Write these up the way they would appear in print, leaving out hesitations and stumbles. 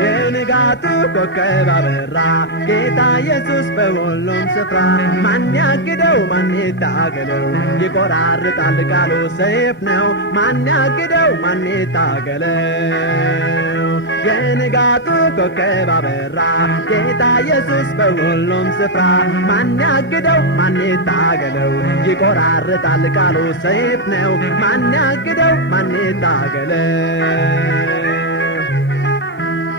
የንጋቱ ኮከብ አበራ ጌታ ኢየሱስ በሁሉም ስፍራ ማን ያግደው ማን ይታገለው ይቆራርጣል ቃሉ ሰይፍ ነው ማን ያግደው ማን ይታገለው የንጋቱ ኮከብ አበራ ጌታ ኢየሱስ በሁሉም ስፍራ ማን ያግደው ማን ይታገለው ይቆራርጣል ቃሉ ሰይፍ ነው ማን ያግደው ማን ይታገለው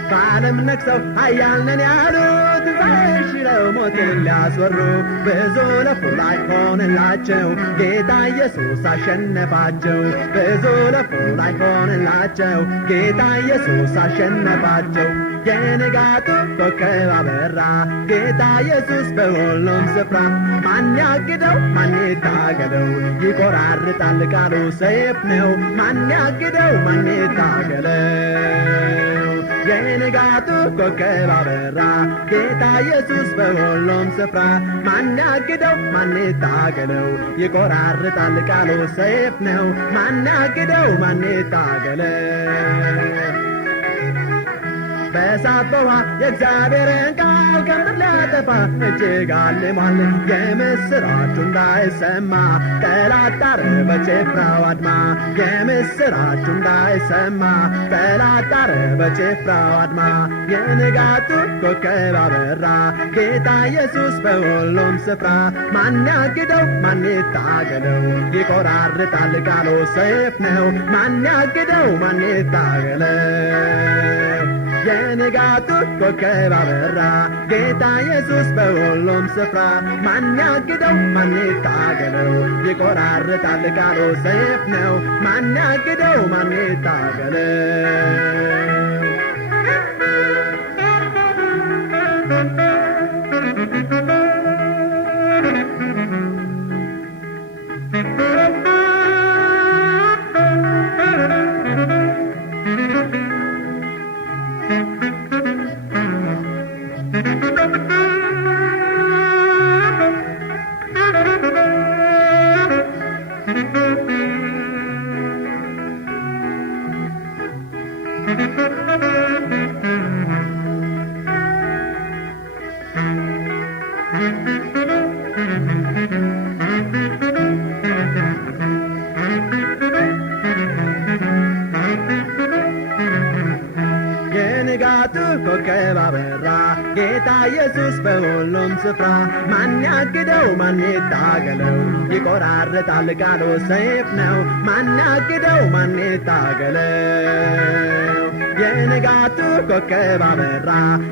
በዓለም ነግሰው ኃያል ነን ያሉት በሽረው ሞትን ሊያስወሩ ብዙ ለፉ ላይ ሆነላቸው ጌታ ኢየሱስ አሸነፋቸው ብዙ ለፉ ላይ ሆነላቸው ጌታ ኢየሱስ አሸነፋቸው የንጋቱ ኮከብ አበራ ጌታ ኢየሱስ በሁሉም ስፍራ ማን ያግደው ማን ይታገለው ይቆራርጣል ቃሉ ሰይፍ ነው ማን ያግደው ማን ይታገለው የንጋቱ ኮከብ አበራ ጌታ ኢየሱስ በሁሉም ስፍራ ማን ያግደው ማን ይታገለው ይቆራርጣል ቃሉ ሰይፍ ነው ማን ያግደው ማን ይታገለው በእሳት በውሃ የእግዚአብሔርን ቃል ከምድር ሊያጠፋ እጅግ አልሟል የምስራቹ እንዳይሰማ ጠላት ጣረ በጭፍራው አድማ የምስራቹ እንዳይሰማ ጠላት ጣረ በጭፍራው አድማ የንጋቱ ኮከብ አበራ ጌታ ኢየሱስ በሁሉም ስፍራ ማን ያግደው ማን ይታገለው ይቆራርጣል ቃሉ ሰይፍ ነው ማን ያግደው ማን ይታገለው የንጋቱ ኮከብ አበራ ጌታ ኢየሱስ በሁሉም ስፍራ ማን ያግደው ማን ይታገለው ይቆራርጣል ቃሉ ሰይፍ ነው ማን ያግደው ማን ይታገለው የንጋቱ ኮከብ አበራ ጌታ ኢየሱስ በሁሉም ስፍራ ማን ያግደው ማን ይታገለው ይቆራርጣል ቃሉ ሰይፍ ነው ማን ያግደው ማን ይታገለው የንጋቱ ኮከብ አበራ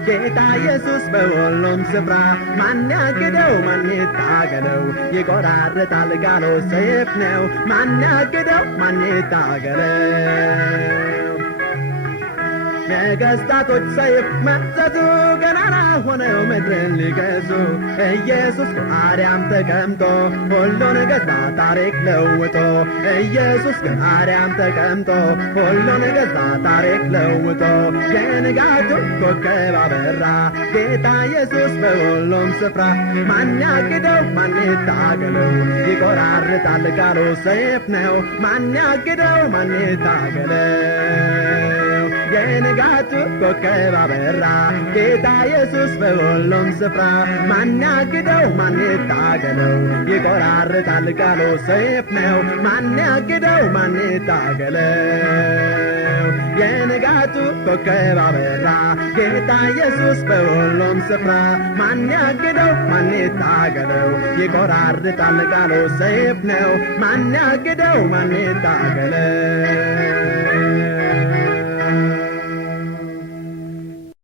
ጌታ ኢየሱስ በሁሉም ስፍራ ማን ያግደው ማን ይታገለው ይቆራርጣል ቃሉ ሰይፍ ነው ማን ያግደው ማን ይታገለው ነገስታቶች ሰይፍ መዘዙ ገናና ሆነው ምድርን ሊገዙ ኢየሱስ በአርያም ተቀምጦ ሁሉን ገዛ ታሪክ ለውጦ ኢየሱስ በአርያም ተቀምጦ ሁሉን ገዛ ታሪክ ለውጦ የንጋቱ ኮከብ አበራ ጌታ ኢየሱስ በሁሉም ስፍራ ማን ያግደው ማን ይታገለው ይቆራርጣል ቃሉ ሰይፍ ነው ማን ያግደው ማን ይታገለው የንጋቱ ኮከብ አበራ ጌታ ኢየሱስ በሁሉም ስፍራ ማን ያግደው ማን ይታገለው ይቆራርጣል ቃሉ ሰይፍ ነው ማን ያግደው ማን ይታገለው የንጋቱ ኮከብ አበራ ጌታ ኢየሱስ በሁሉም ስፍራ ማን ያግደው ማን ይታገለው ይቆራርጣል ቃሉ ሰይፍ ነው ማን ያግደው ማን ይታገለው